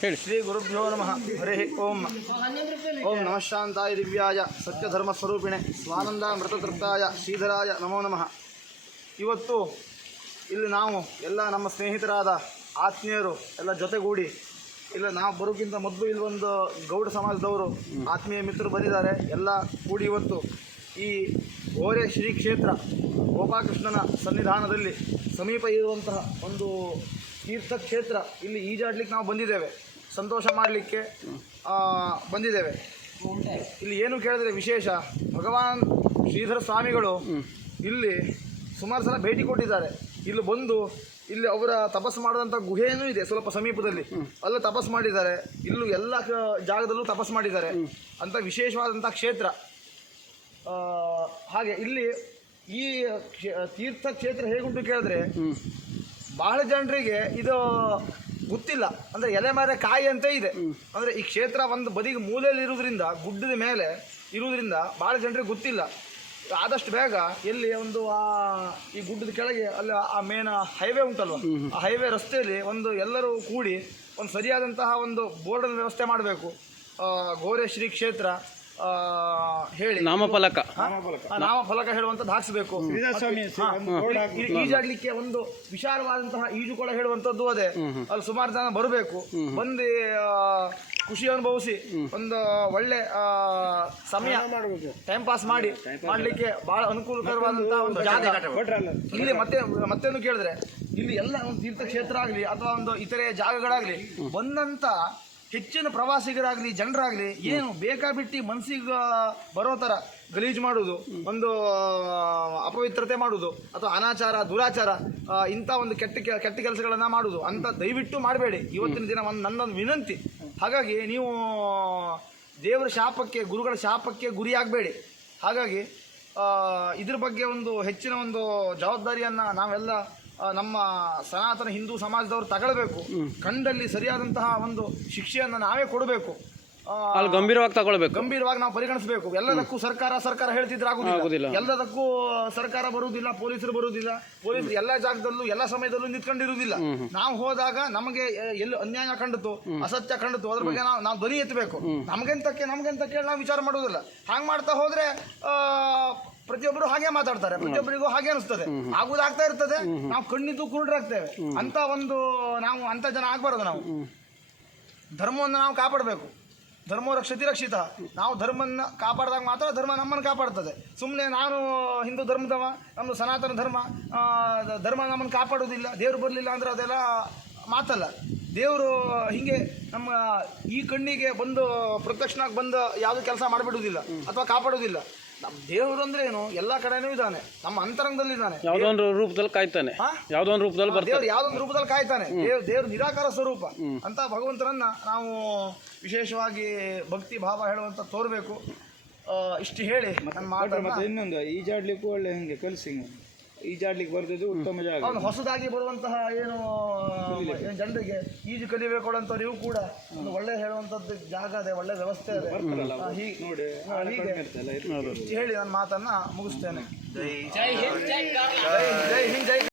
ಶ್ರೀ ಗುರುಭ್ಯೋ ನಮಃ. ಹರಿ ಓಂ. ಓಂ ನಮಃ ಶಾಂತಾಯ ದಿವ್ಯಾಯ ಸತ್ಯಧರ್ಮ ಸ್ವರೂಪಿಣೆ ಸ್ವಾನಂದ ಮೃತತೃಪ್ತಾಯ ಶ್ರೀಧರಾಯ ನಮೋ ನಮಃ. ಇವತ್ತು ಇಲ್ಲಿ ನಾವು ಎಲ್ಲ ನಮ್ಮ ಸ್ನೇಹಿತರಾದ ಆತ್ಮೀಯರು ಎಲ್ಲ ಜೊತೆಗೂಡಿ ಇಲ್ಲ ನಾವು ಬರೋಕ್ಕಿಂತ ಮೊದಲು ಇಲ್ಲೊಂದು ಗೌಡ ಸಮಾಜದವರು ಆತ್ಮೀಯ ಮಿತ್ರರು ಬಂದಿದ್ದಾರೆ. ಎಲ್ಲ ಕೂಡಿ ಇವತ್ತು ಈ ಓರೆ ಶ್ರೀ ಕ್ಷೇತ್ರ ಗೋಪಾಲಕೃಷ್ಣನ ಸನ್ನಿಧಾನದಲ್ಲಿ ಸಮೀಪ ಇರುವಂತಹ ಒಂದು ತೀರ್ಥಕ್ಷೇತ್ರ ಇಲ್ಲಿ ಈಜಾಡ್ಲಿಕ್ಕೆ ನಾವು ಬಂದಿದ್ದೇವೆ, ಸಂತೋಷ ಮಾಡಲಿಕ್ಕೆ ಬಂದಿದ್ದೇವೆ. ಇಲ್ಲಿ ಏನು ಕೇಳಿದ್ರೆ ವಿಶೇಷ, ಭಗವಾನ್ ಶ್ರೀಧರ ಸ್ವಾಮಿಗಳು ಇಲ್ಲಿ ಸುಮಾರು ಸಲ ಭೇಟಿ ಕೊಟ್ಟಿದ್ದಾರೆ. ಇಲ್ಲಿ ಬಂದು ಇಲ್ಲಿ ಅವರ ತಪಸ್ಸು ಮಾಡಿದಂಥ ಗುಹೆಯೂ ಇದೆ ಸ್ವಲ್ಪ ಸಮೀಪದಲ್ಲಿ, ಅಲ್ಲ ತಪಸ್ಸು ಮಾಡಿದ್ದಾರೆ. ಇಲ್ಲೂ ಎಲ್ಲ ಜಾಗದಲ್ಲೂ ತಪಸ್ಸು ಮಾಡಿದ್ದಾರೆ ಅಂತ ವಿಶೇಷವಾದಂಥ ಕ್ಷೇತ್ರ. ಹಾಗೆ ಇಲ್ಲಿ ಈ ತೀರ್ಥ ಕ್ಷೇತ್ರ ಹೇಗುಂಟು ಕೇಳಿದ್ರೆ ಬಹಳ ಜನರಿಗೆ ಇದು ಗೊತ್ತಿಲ್ಲ. ಅಂದರೆ ಎಲೆಮರೆ ಕಾಯಿ ಅಂತ ಇದೆ. ಅಂದರೆ ಈ ಕ್ಷೇತ್ರ ಒಂದು ಬದಿಗೆ ಮೂಲೆಯಲ್ಲಿ ಇರುವುದರಿಂದ, ಗುಡ್ಡದ ಮೇಲೆ ಇರುವುದರಿಂದ ಭಾಳ ಜನರಿಗೆ ಗೊತ್ತಿಲ್ಲ. ಆದಷ್ಟು ಬೇಗ ಎಲ್ಲಿ ಒಂದು ಈ ಗುಡ್ಡದ ಕೆಳಗೆ ಅಲ್ಲಿ ಆ ಮೇನ್ ಹೈವೇ ಉಂಟಲ್ವ, ಆ ಹೈವೇ ರಸ್ತೆಯಲ್ಲಿ ಒಂದು ಎಲ್ಲರೂ ಕೂಡಿ ಒಂದು ಸರಿಯಾದಂತಹ ಒಂದು ಬೋರ್ಡನ್ನು ವ್ಯವಸ್ಥೆ ಮಾಡಬೇಕು. ಗೋರೆ ಶ್ರೀ ಕ್ಷೇತ್ರ ಹೇಳಿ ನಾಮಫಲಕ ಹೇಳುವಂಥದ್ದು ಹಾಕ್ಸ್ಬೇಕು. ಈಜಾಡ್ಲಿಕ್ಕೆ ಒಂದು ವಿಶಾಲವಾದಂತಹ ಈಜುಕೊಳ ಹೇಳುವಂಥದ್ದು ಅದೇ. ಅಲ್ಲಿ ಸುಮಾರು ಜನ ಬರಬೇಕು, ಬಂದು ಖುಷಿ ಅನುಭವಿಸಿ ಒಂದು ಒಳ್ಳೆ ಸಮಯ ಟೈಮ್ ಪಾಸ್ ಮಾಡ್ಲಿಕ್ಕೆ ಬಹಳ ಅನುಕೂಲಕರವಾದಂತಹ ಒಂದು ಜಾಗ. ಇಲ್ಲಿ ಮತ್ತೇನು ಕೇಳಿದ್ರೆ ಇಲ್ಲಿ ಎಲ್ಲ ಒಂದು ತೀರ್ಥಕ್ಷೇತ್ರ ಆಗಲಿ ಅಥವಾ ಒಂದು ಇತರೆ ಜಾಗಗಳಾಗಲಿ ಬಂದಂತ ಹೆಚ್ಚಿನ ಪ್ರವಾಸಿಗರಾಗಲಿ ಜನರಾಗಲಿ ಏನು ಬೇಕಾಬಿಟ್ಟು ಮನಸ್ಸಿಗೆ ಬರೋ ಥರ ಗಲೀಜು ಮಾಡೋದು, ಒಂದು ಅಪವಿತ್ರತೆ ಮಾಡೋದು ಅಥವಾ ಅನಾಚಾರ ದುರಾಚಾರ ಇಂಥ ಒಂದು ಕೆಟ್ಟ ಕೆಲಸಗಳನ್ನು ಮಾಡೋದು ಅಂತ ದಯವಿಟ್ಟು ಮಾಡಬೇಡಿ. ಇವತ್ತಿನ ದಿನ ನನ್ನೊಂದು ವಿನಂತಿ. ಹಾಗಾಗಿ ನೀವು ದೇವರ ಶಾಪಕ್ಕೆ, ಗುರುಗಳ ಶಾಪಕ್ಕೆ ಗುರಿಯಾಗಬೇಡಿ. ಹಾಗಾಗಿ ಇದ್ರ ಬಗ್ಗೆ ಒಂದು ಹೆಚ್ಚಿನ ಒಂದು ಜವಾಬ್ದಾರಿಯನ್ನು ನಾವೆಲ್ಲ ನಮ್ಮ ಸನಾತನ ಹಿಂದೂ ಸಮಾಜದವರು ತಗೊಳ್ಬೇಕು. ಕಂಡಲ್ಲಿ ಸರಿಯಾದಂತಹ ಒಂದು ಶಿಕ್ಷೆಯನ್ನು ನಾವೇ ಕೊಡಬೇಕು, ಗಂಭೀರವಾಗಿ ನಾವು ಪರಿಗಣಿಸಬೇಕು. ಎಲ್ಲದಕ್ಕೂ ಸರ್ಕಾರ ಹೇಳ್ತಿದ್ರೆ ಆಗುದಿಲ್ಲ. ಎಲ್ಲದಕ್ಕೂ ಸರ್ಕಾರ ಬರುವುದಿಲ್ಲ, ಪೊಲೀಸರು ಬರುವುದಿಲ್ಲ. ಪೊಲೀಸರು ಎಲ್ಲ ಜಾಗದಲ್ಲೂ ಎಲ್ಲ ಸಮಯದಲ್ಲೂ ನಿಂತ್ಕೊಂಡಿರುವುದಿಲ್ಲ. ನಾವು ಹೋದಾಗ ನಮಗೆ ಎಲ್ಲಿ ಅನ್ಯಾಯ ಕಂಡಿತು, ಅಸತ್ಯ ಕಂಡಿತು, ಅದ್ರ ಬಗ್ಗೆ ನಾವು ಧ್ವನಿ ಎತ್ತಬೇಕು. ನಮ್ಗೆಂತ ಕೇಳಿ ನಾವು ವಿಚಾರ ಮಾಡುವುದಿಲ್ಲ. ಹಾಗೆ ಮಾಡ್ತಾ ಹೋದ್ರೆ ಪ್ರತಿಯೊಬ್ಬರು ಹಾಗೆ ಮಾತಾಡ್ತಾರೆ, ಪ್ರತಿಯೊಬ್ಬರಿಗೂ ಹಾಗೆ ಅನಿಸ್ತದೆ, ಆಗುದಾಗ್ತಾ ಇರ್ತದೆ. ನಾವು ಕಣ್ಣಿದ್ದು ಕುರುಡರಾಗ್ತೇವೆ. ಅಂತ ಒಂದು ನಾವು ಅಂತ ಜನ ಆಗ್ಬಾರ್ದು. ನಾವು ಧರ್ಮವನ್ನು ನಾವು ಕಾಪಾಡಬೇಕು. ಧರ್ಮ ರಕ್ಷಿತ. ನಾವು ಧರ್ಮವನ್ನು ಕಾಪಾಡಿದಾಗ ಮಾತ್ರ ಧರ್ಮ ನಮ್ಮನ್ನು ಕಾಪಾಡ್ತದೆ. ಸುಮ್ಮನೆ ನಾನು ಹಿಂದೂ ಧರ್ಮದವ, ನಮ್ಮದು ಸನಾತನ ಧರ್ಮ ನಮ್ಮನ್ನು ಕಾಪಾಡೋದಿಲ್ಲ, ದೇವರು ಬರಲಿಲ್ಲ ಅಂದ್ರೆ ಅದೆಲ್ಲ ಮಾತಲ್ಲ. ದೇವರು ಹೀಗೆ ನಮ್ಮ ಈ ಕಣ್ಣಿಗೆ ಬಂದು ಪ್ರತ್ಯಕ್ಷನಾಗಿ ಬಂದು ಯಾವುದೂ ಕೆಲಸ ಮಾಡಿಬಿಡುವುದಿಲ್ಲ ಅಥವಾ ಕಾಪಾಡೋದಿಲ್ಲ. ನಮ್ಮ ದೇವರು ಅಂದ್ರೆ ಏನು, ಎಲ್ಲ ಕಡೆನೂ ಇದ್ದಾನೆ, ನಮ್ಮ ಅಂತರಂಗದಲ್ಲಿ ಇದ್ದಾನೆ. ಯಾವುದೊಂದು ರೂಪದಲ್ಲಿ ಕಾಯ್ತಾನೆ, ಯಾವುದೊಂದು ರೂಪದಲ್ಲಿ ಕಾಯ್ತಾನೆ. ದೇವ್ರ ನಿರಾಕಾರ ಸ್ವರೂಪ ಅಂತ ಭಗವಂತನನ್ನ ನಾವು ವಿಶೇಷವಾಗಿ ಭಕ್ತಿ ಭಾವ ಹೇಳುವಂತ ತೋರ್ಬೇಕು. ಇಷ್ಟು ಹೇಳಿ ನನ್ನ ಮಾತನ್ನ ಇನ್ನೊಂದು ಈಜಾಡ್ಲಿಕ್ಕೂ ಒಳ್ಳೆ ಹಂಗೆ ಕಲಿಸಿ ಈಜಾಡ್ಲಿಕ್ಕೆ ಬರ್ತಿದ್ದು ಉತ್ತಮ ಜಾಗ. ಅವನು ಹೊಸದಾಗಿ ಬರುವಂತಹ ಏನು ಜನರಿಗೆ ಈಜು ಕಲಿಬೇಕು ಅಂತವ್ರಿಗೂ ಕೂಡ ಒಂದು ಒಳ್ಳೆ ಹೇಳುವಂತದ್ದು ಜಾಗ ಅದೇ, ಒಳ್ಳೆ ವ್ಯವಸ್ಥೆ ಇದೆ. ಹೇಳಿ ನನ್ನ ಮಾತನ್ನ ಮುಗಿಸ್ತೇನೆ. ಜೈ ಹಿಂದ್, ಜೈ